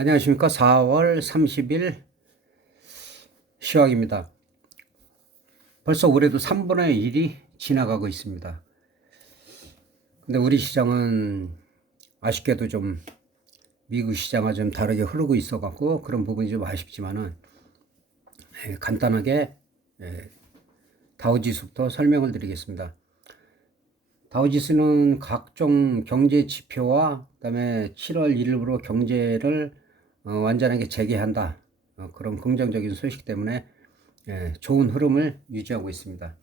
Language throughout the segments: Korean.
안녕하십니까. 4월 30일 시황입니다. 벌써 올해도 3분의 1이 지나가고 있습니다. 근데 우리 시장은 아쉽게도 좀 미국 시장과 좀 다르게 흐르고 있어 갖고 그런 부분이 좀 아쉽지만은 간단하게 다우지수부터 설명을 드리겠습니다. 다우지수는 각종 경제 지표와 그다음에 7월 1일부로 경제를 완전하게 재개한다. 그런 긍정적인 소식 때문에 좋은 흐름을 유지하고 있습니다.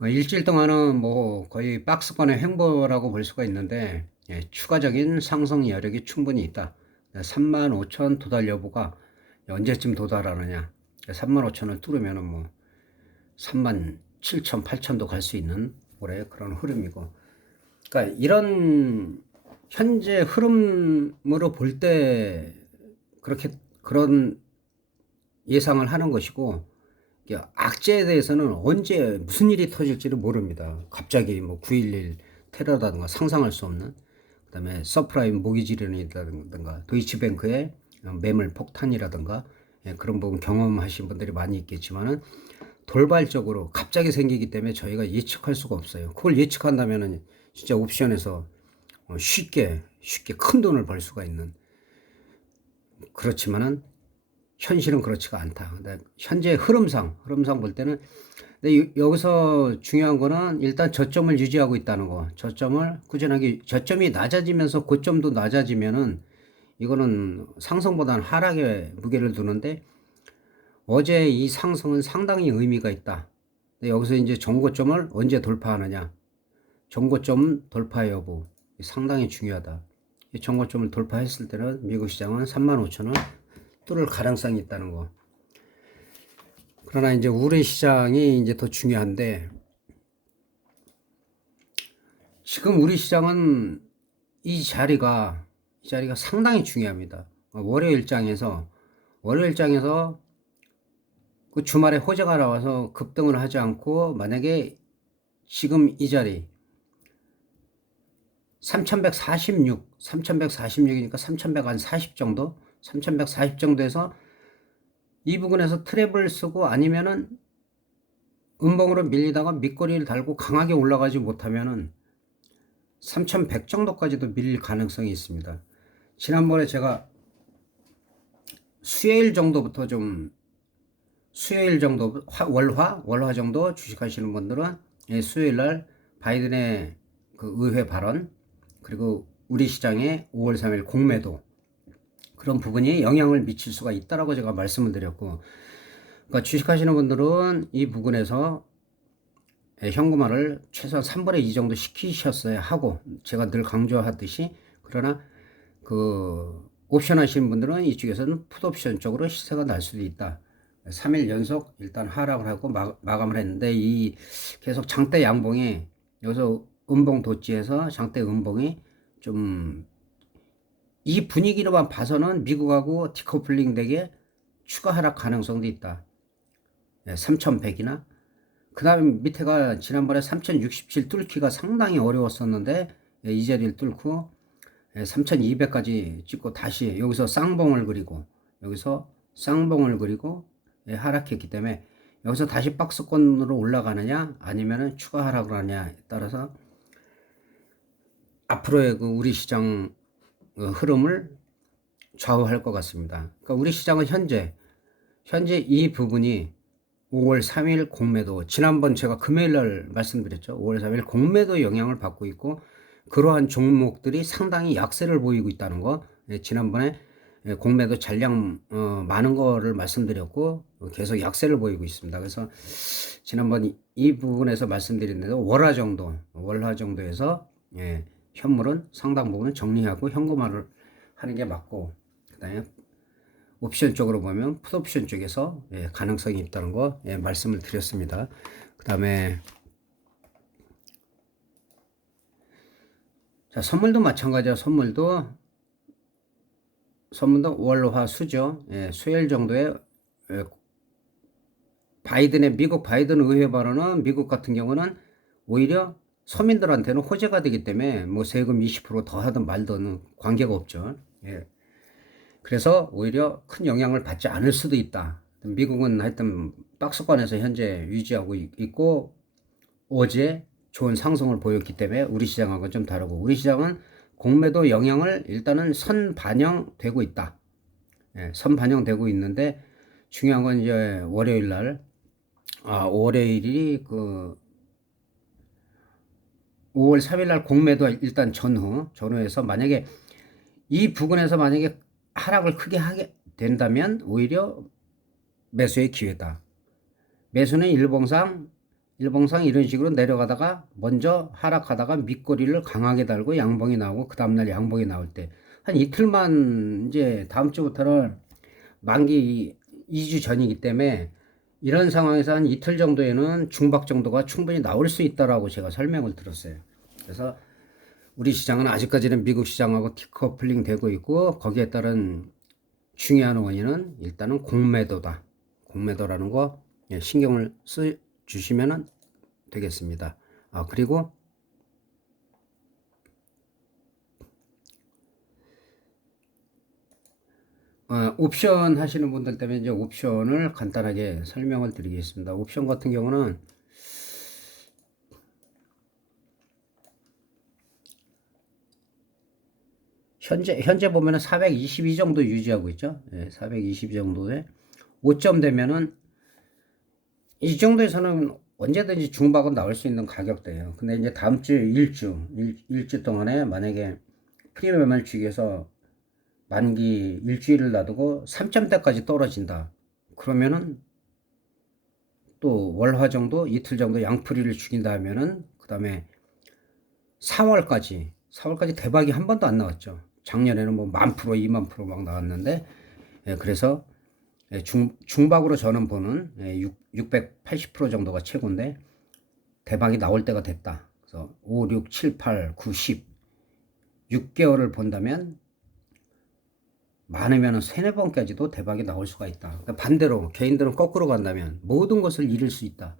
일주일 동안은 뭐 거의 박스권의 횡보라고 볼 수가 있는데 추가적인 상승 여력이 충분히 있다. 35,000 도달 여부가 언제쯤 도달하느냐. 35,000을 뚫으면은 뭐 37,000, 8,000도 갈 수 있는 올해 그런 흐름이고. 그러니까 이런 현재 흐름으로 볼 때 그렇게 그런 예상을 하는 것이고, 악재에 대해서는 언제 무슨 일이 터질지를 모릅니다. 갑자기 뭐 9.11 테러라든가 상상할 수 없는, 그다음에 서프라임 모기 지론이라든가 도이치뱅크의 매물 폭탄이라든가 그런 부분 경험하신 분들이 많이 있겠지만은 돌발적으로 갑자기 생기기 때문에 저희가 예측할 수가 없어요. 그걸 예측한다면은 진짜 옵션에서 쉽게 큰 돈을 벌 수가 있는, 그렇지만은 현실은 그렇지가 않다. 근데 현재 흐름상 볼 때는, 근데 여기서 중요한 거는 일단 저점을 유지하고 있다는 거. 저점을 꾸준하게, 저점이 낮아지면서 고점도 낮아지면은 이거는 상승보다는 하락에 무게를 두는데, 어제 이 상승은 상당히 의미가 있다. 근데 여기서 이제 정고점을 언제 돌파하느냐. 정고점 돌파 여부 상당히 중요하다. 이 정고점을 돌파했을 때는 미국 시장은 35,000원 뚫을 가능성이 있다는 거. 그러나 이제 우리 시장이 이제 더 중요한데, 지금 우리 시장은 이 자리가 상당히 중요합니다. 월요일장에서 그 주말에 호재가 나와서 급등을 하지 않고, 만약에 지금 이 자리 3146이니까 3140 정도, 3140 정도에서 이 부분에서 트랩을 쓰고 아니면은 음봉으로 밀리다가 밑거리를 달고 강하게 올라가지 못하면은 3100 정도까지도 밀릴 가능성이 있습니다. 지난번에 제가 수요일 정도 월화 정도 주식하시는 분들은 수요일 날 바이든의 그 의회 발언, 그리고 우리 시장의 5월 3일 공매도, 그런 부분이 영향을 미칠 수가 있다라고 제가 말씀을 드렸고, 그러니까 주식하시는 분들은 이 부분에서 현금화를 최소한 3분의 2 정도 시키셨어야 하고, 제가 늘 강조하듯이, 그러나 그 옵션 하시는 분들은 이쪽에서는 풋옵션 쪽으로 시세가 날 수도 있다. 3일 연속 일단 하락을 하고 마감을 했는데, 이 계속 장대 양봉이 여기서 음봉 도치에서 장대 음봉이 좀, 이 분위기로만 봐서는 미국하고 디커플링 되게 추가 하락 가능성도 있다. 3100이나 그 다음에 밑에가 지난번에 3067 뚫기가 상당히 어려웠었는데 이 자리를 뚫고 3200까지 찍고 다시 여기서 쌍봉을 그리고 하락했기 때문에, 여기서 다시 박스권으로 올라가느냐 아니면은 추가 하락을 하느냐에 따라서 앞으로의 그 우리 시장 흐름을 좌우할 것 같습니다. 그러니까 우리 시장은 현재 이 부분이 5월 3일 공매도, 지난번 제가 금요일 날 말씀드렸죠. 5월 3일 공매도 영향을 받고 있고, 그러한 종목들이 상당히 약세를 보이고 있다는 거, 지난번에 공매도 잔량 많은 거를 말씀드렸고 계속 약세를 보이고 있습니다. 그래서 지난번 이 부분에서 말씀드렸는데, 월화 정도에서 현물은 상당 부분 정리하고 현금화를 하는 게 맞고, 그다음에 옵션 쪽으로 보면 풋옵션 쪽에서 가능성이 있다는 거 말씀을 드렸습니다. 그 다음에 자, 선물도 마찬가지야. 선물도 월화 수죠. 수요일 정도에 미국 바이든 의회 발언은, 미국 같은 경우는 오히려 서민들한테는 호재가 되기 때문에 뭐 세금 20% 더 하든 말든 관계가 없죠. 그래서 오히려 큰 영향을 받지 않을 수도 있다. 미국은 하여튼 박스권에서 현재 유지하고 있고 어제 좋은 상승을 보였기 때문에 우리 시장하고는 좀 다르고, 우리 시장은 공매도 영향을 일단은 선반영되고 있다. 선반영되고 있는데 중요한 건 이제 월요일 날, 월요일이 그 5월 3일 날 공매도 일단 전후해서 만약에 이 부분에서 만약에 하락을 크게 하게 된다면 오히려 매수의 기회다. 매수는 일봉상 이런 식으로 내려가다가 먼저 하락하다가 밑꼬리를 강하게 달고 양봉이 나오고 그 다음날 양봉이 나올 때 한 이틀만, 이제 다음 주부터는 만기 2주 전이기 때문에 이런 상황에서 한 이틀 정도에는 중박 정도가 충분히 나올 수 있다라고 제가 설명을 들었어요. 그래서 우리 시장은 아직까지는 미국 시장하고 디커플링 되고 있고, 거기에 따른 중요한 원인은 일단은 공매도다. 공매도라는 거 신경을 주시면 되겠습니다. 그리고 옵션 하시는 분들 때문에 이제 옵션을 간단하게 설명을 드리겠습니다. 옵션 같은 경우는 현재 보면은 422 정도 유지하고 있죠. 420 정도에 5점 되면은 이 정도에서는 언제든지 중박은 나올 수 있는 가격대예요. 근데 이제 다음 주 일주 동안에 만약에 프리미엄을 주기 위해서 만기 일주일을 놔두고 3점대까지 떨어진다. 그러면은 또 월화 정도, 이틀 정도 양풀이를 죽인다 하면은 그 다음에 4월까지 대박이 한 번도 안 나왔죠. 작년에는 뭐 10,000%, 20,000% 막 나왔는데, 그래서 중박으로 저는 보는 680% 정도가 최고인데 대박이 나올 때가 됐다. 그래서 5, 6, 7, 8, 9, 10 6개월을 본다면 많으면 3, 4번까지도 대박이 나올 수가 있다. 그러니까 반대로 개인들은 거꾸로 간다면 모든 것을 잃을 수 있다.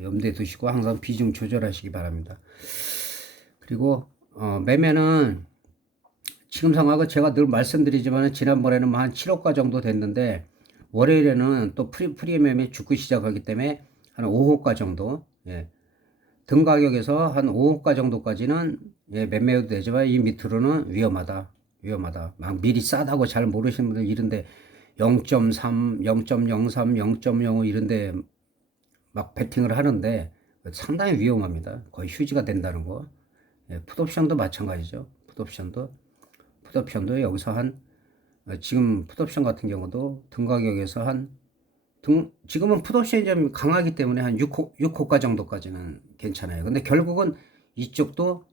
염두에 두시고 항상 비중 조절하시기 바랍니다. 그리고 매매는 지금 상황은 제가 늘 말씀드리지만 지난번에는 한 7호가 정도 됐는데 월요일에는 또 프리미엄이 죽기 시작하기 때문에 한 5호가 정도, 등 가격에서 한 5호가 정도까지는 매매해도 되지만 이 밑으로는 위험하다. 막 미리 싸다고 잘 모르시는 분들 이런데 0.3, 0.03, 0.05 이런데 막 베팅을 하는데 상당히 위험합니다. 거의 휴지가 된다는 거. 풋옵션도 마찬가지죠. 풋옵션도 여기서 지금 풋옵션 같은 경우도 등 가격에서 지금은 풋옵션이 좀 강하기 때문에 한 6호가 정도까지는 괜찮아요. 근데 결국은 이쪽도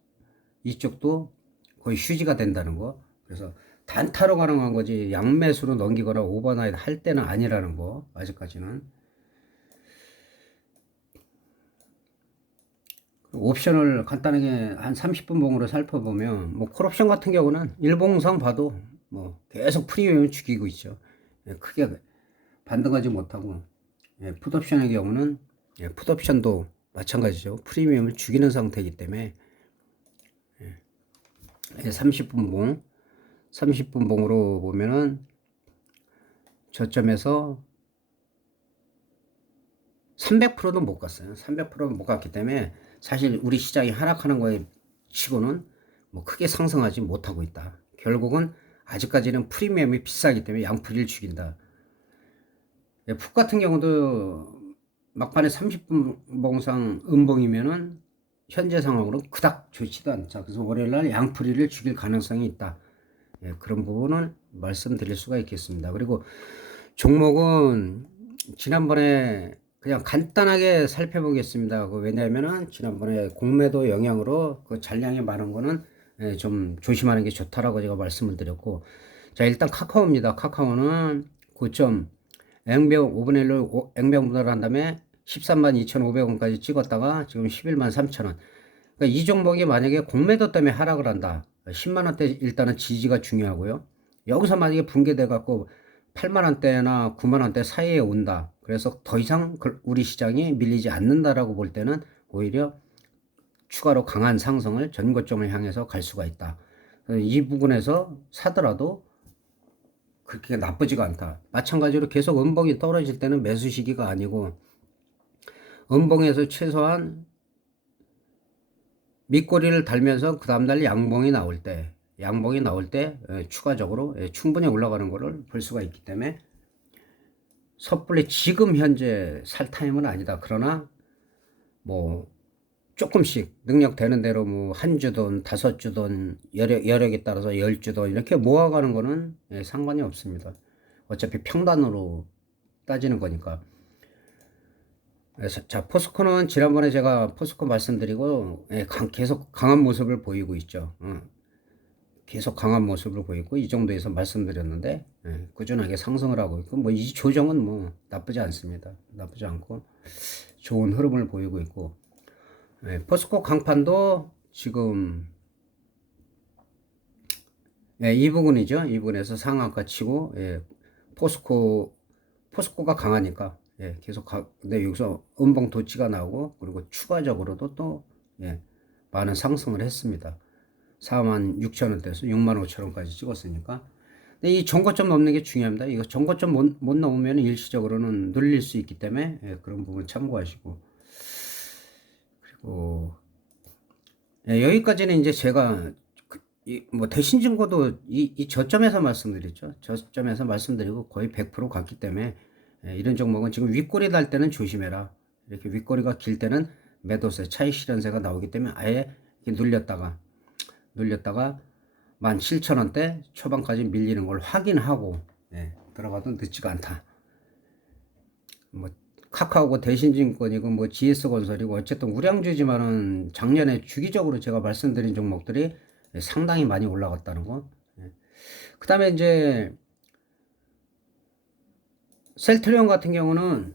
거의 휴지가 된다는 거. 그래서 단타로 가능한 거지 양매수로 넘기거나 오버나잇 할 때는 아니라는 거. 아직까지는. 옵션을 간단하게 한 30분 봉으로 살펴보면 뭐 콜옵션 같은 경우는 일봉상 봐도 뭐 계속 프리미엄을 죽이고 있죠. 크게 반등하지 못하고, 풋옵션의 경우는 풋옵션도 마찬가지죠. 프리미엄을 죽이는 상태이기 때문에 30분 봉으로 보면은 저점에서 300%도 못 갔어요. 300%는 못 갔기 때문에 사실 우리 시장이 하락하는 거에 치고는 뭐 크게 상승하지 못하고 있다. 결국은 아직까지는 프리미엄이 비싸기 때문에 양풀이를 죽인다. 풋 같은 경우도 막판에 30분 봉상 음봉이면은 현재 상황으로 그닥 좋지도 않죠. 그래서 월요일날 양풀이를 죽일 가능성이 있다. 그런 부분을 말씀드릴 수가 있겠습니다. 그리고 종목은 지난번에 그냥 간단하게 살펴보겠습니다. 왜냐하면은 지난번에 공매도 영향으로 그 잔량이 많은 거는 좀 조심하는 게 좋다라고 제가 말씀을 드렸고, 자 일단 카카오입니다. 카카오는 고점 액면 5분의 1로 액면 분할을 한 다음에 132,500원까지 찍었다가 지금 113,000원. 그러니까 이 종목이 만약에 공매도 때문에 하락을 한다. 10만원대 일단은 지지가 중요하고요. 여기서 만약에 붕괴돼 갖고 8만원대나 9만원대 사이에 온다. 그래서 더 이상 우리 시장이 밀리지 않는다라고 볼 때는 오히려 추가로 강한 상승을 전고점을 향해서 갈 수가 있다. 이 부분에서 사더라도 그렇게 나쁘지가 않다. 마찬가지로 계속 음봉이 떨어질 때는 매수 시기가 아니고 음봉에서 최소한 밑꼬리를 달면서 그 다음날 양봉이 나올 때 추가적으로 충분히 올라가는 것을 볼 수가 있기 때문에 섣불리 지금 현재 살 타임은 아니다. 그러나 뭐 조금씩 능력 되는 대로 뭐 한 주든 5주든 여력에 따라서 10주든 이렇게 모아가는 거는 상관이 없습니다. 어차피 평단으로 따지는 거니까. 그래서 자, 포스코는 지난번에 제가 포스코 말씀드리고 계속 강한 모습을 보이고 있죠. 계속 강한 모습을 보이고 이 정도에서 말씀드렸는데 꾸준하게 상승을 하고 있고 뭐 이 조정은 뭐 나쁘지 않습니다. 나쁘지 않고 좋은 흐름을 보이고 있고 포스코 강판도 지금 이 부분이죠. 이 부분에서 상한가 치고 포스코가 강하니까 계속 근데 여기서 음봉 도치가 나오고 그리고 추가적으로도 또 많은 상승을 했습니다. 46,000원대에서 65,000원까지 찍었으니까. 근데 이 정고점 넘는 게 중요합니다. 이거 정고점 못 넘으면 일시적으로는 눌릴 수 있기 때문에 그런 부분 참고하시고. 그리고 여기까지는 이제 제가 뭐 대신증거도 이 저점에서 말씀드렸죠. 저점에서 말씀드리고 거의 100% 갔기 때문에 이런 종목은 지금 윗꼬리 달 때는 조심해라. 이렇게 윗꼬리가 길 때는 매도세, 차익 실현세가 나오기 때문에 아예 이렇게 눌렸다가 17,000원대 초반까지 밀리는 걸 확인하고 들어가도 늦지가 않다. 뭐 카카오고 대신증권이고 뭐 GS건설이고 어쨌든 우량주지만은 작년에 주기적으로 제가 말씀드린 종목들이 상당히 많이 올라갔다는 거. 그 다음에 이제 셀트리온 같은 경우는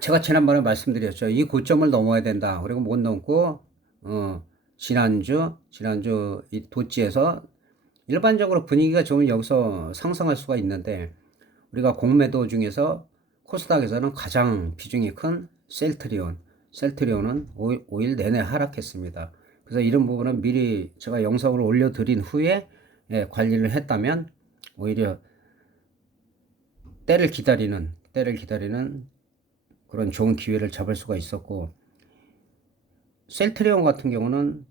제가 지난번에 말씀드렸죠. 이 고점을 넘어야 된다. 그리고 못 넘고 지난주 이 도치에서 일반적으로 분위기가 좋으면 여기서 상승할 수가 있는데 우리가 공매도 중에서 코스닥에서는 가장 비중이 큰 셀트리온은 5일 내내 하락했습니다. 그래서 이런 부분은 미리 제가 영상을 올려드린 후에 관리를 했다면 오히려 때를 기다리는 그런 좋은 기회를 잡을 수가 있었고 셀트리온 같은 경우는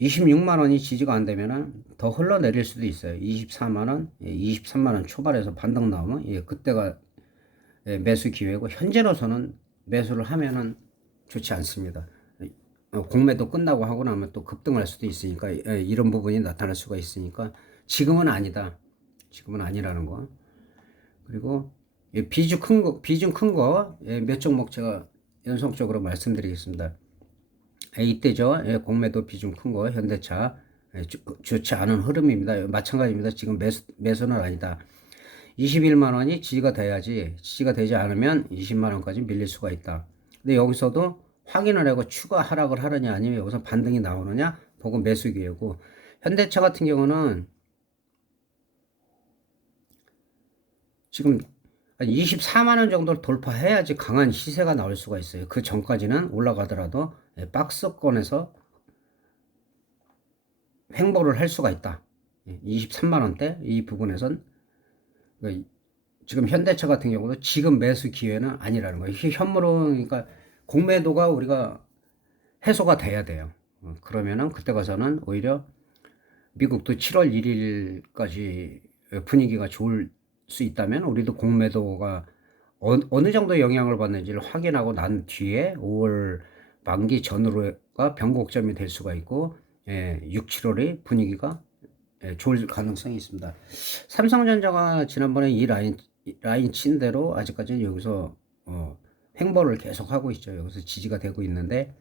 26만원이 지지가 안 되면은 더 흘러내릴 수도 있어요. 24만원, 23만원 초반에서 반등 나오면 그때가 매수 기회고 현재로서는 매수를 하면은 좋지 않습니다. 공매도 끝나고 하고 나면 또 급등할 수도 있으니까 이런 부분이 나타날 수가 있으니까 지금은 아니다. 지금은 아니라는 거. 그리고 비중 큰 거 몇 종목 제가 연속적으로 말씀드리겠습니다. 이때죠. 공매도 비중 큰 거 현대차 좋지 않은 흐름입니다. 마찬가지입니다. 지금 매수는 아니다. 21만원이 지지가 돼야지 지지가 되지 않으면 20만원까지 밀릴 수가 있다. 근데 여기서도 확인을 하고 추가 하락을 하느냐 아니면 여기서 반등이 나오느냐 보고 매수 기회고 현대차 같은 경우는 지금 24만원 정도를 돌파해야지 강한 시세가 나올 수가 있어요. 그 전까지는 올라가더라도 박스권에서 횡보를 할 수가 있다. 23만원대 이 부분에선 지금 현대차 같은 경우도 지금 매수 기회는 아니라는 거예요. 현물은 그러니까 공매도가 우리가 해소가 돼야 돼요. 그러면은 그때 가서는 오히려 미국도 7월 1일까지 분위기가 좋을 수 있다면 우리도 공매도가 어느 정도 영향을 받는지를 확인하고 난 뒤에 5월 만기 전후로가 변곡점이 될 수가 있고 6, 7월의 분위기가 좋을 가능성이 있습니다. 삼성전자가 지난번에 이 라인 친 대로 아직까지는 여기서 횡보를 계속 하고 있죠. 여기서 지지가 되고 있는데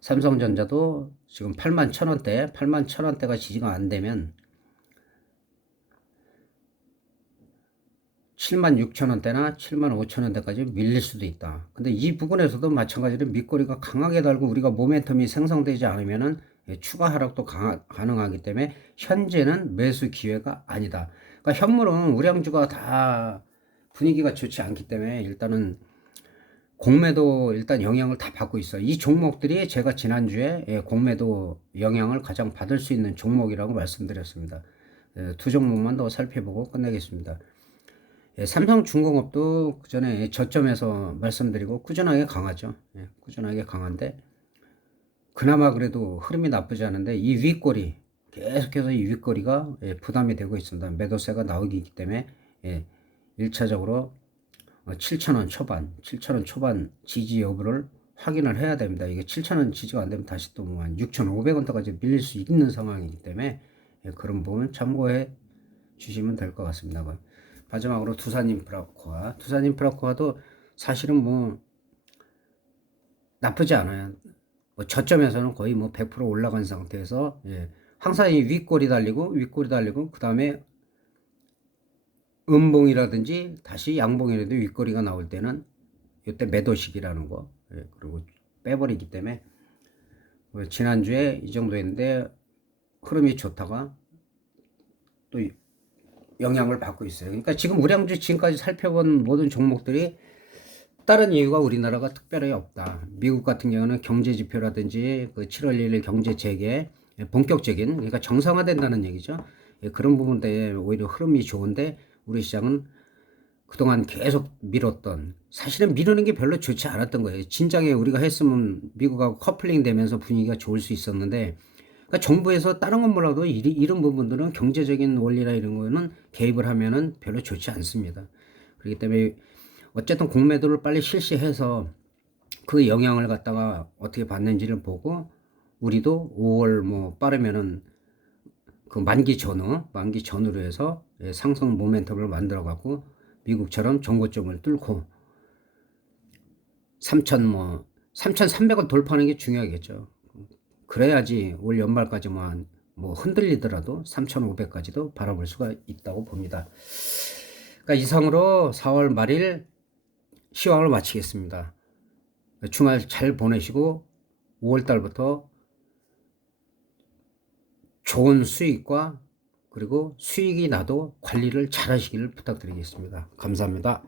삼성전자도 지금 81,000원대가 지지가 안 되면 76,000원대나 75,000원대까지 밀릴 수도 있다. 근데 이 부분에서도 마찬가지로 밑꼬리가 강하게 달고 우리가 모멘텀이 생성되지 않으면은 추가 하락도 가능하기 때문에 현재는 매수 기회가 아니다. 그러니까 현물은 우량주가 다 분위기가 좋지 않기 때문에 일단은 공매도 일단 영향을 다 받고 있어요. 이 종목들이 제가 지난주에 공매도 영향을 가장 받을 수 있는 종목이라고 말씀드렸습니다. 두 종목만 더 살펴보고 끝내겠습니다. 삼성중공업도 그 전에 저점에서 말씀드리고 꾸준하게 강하죠. 꾸준하게 강한데 그나마 그래도 흐름이 나쁘지 않은데 이 윗꼬리 계속해서 이 윗꼬리가 부담이 되고 있습니다. 매도세가 나오기 때문에 1차적으로 7,000원 초반, 7,000원 초반 지지 여부를 확인을 해야 됩니다. 이게 7,000원 지지가 안 되면 다시 또 뭐 한 6,500원대까지 밀릴 수 있는 상황이기 때문에 그런 부분 참고해 주시면 될 것 같습니다. 마지막으로 두산인프라코아도 사실은 뭐 나쁘지 않아요. 뭐 저점에서는 거의 뭐 100% 올라간 상태에서 항상 이 윗골이 달리고 그 다음에 음봉이라든지 다시 양봉이라도 윗꼬리가 나올 때는 이때 매도식이라는 거 그리고 빼버리기 때문에 지난주에 이 정도였는데 흐름이 좋다가 또 영향을 받고 있어요. 그러니까 지금 우량주 지금까지 살펴본 모든 종목들이 다른 이유가 우리나라가 특별히 없다. 미국 같은 경우는 경제 지표라든지 그 7월 1일 경제 재개 본격적인 그러니까 정상화된다는 얘기죠. 그런 부분에 오히려 흐름이 좋은데 우리 시장은 그동안 계속 밀었던 사실은 미루는 게 별로 좋지 않았던 거예요. 진작에 우리가 했으면 미국하고 커플링 되면서 분위기가 좋을 수 있었는데 그러니까 정부에서 다른 건 몰라도 이런 부분들은 경제적인 원리나 이런 거는 개입을 하면은 별로 좋지 않습니다. 그렇기 때문에 어쨌든 공매도를 빨리 실시해서 그 영향을 갖다가 어떻게 받는지를 보고 우리도 5월 뭐 빠르면은 그 만기 전후로 해서 상승 모멘텀을 만들어 갖고 미국처럼 정고점을 뚫고 3,300원 돌파하는 게 중요하겠죠. 그래야지 올 연말까지만 뭐 흔들리더라도 3,500까지도 바라볼 수가 있다고 봅니다. 그러니까 이상으로 4월 말일 시황을 마치겠습니다. 주말 잘 보내시고 5월 달부터 좋은 수익과 그리고 수익이 나도 관리를 잘 하시기를 부탁드리겠습니다. 감사합니다.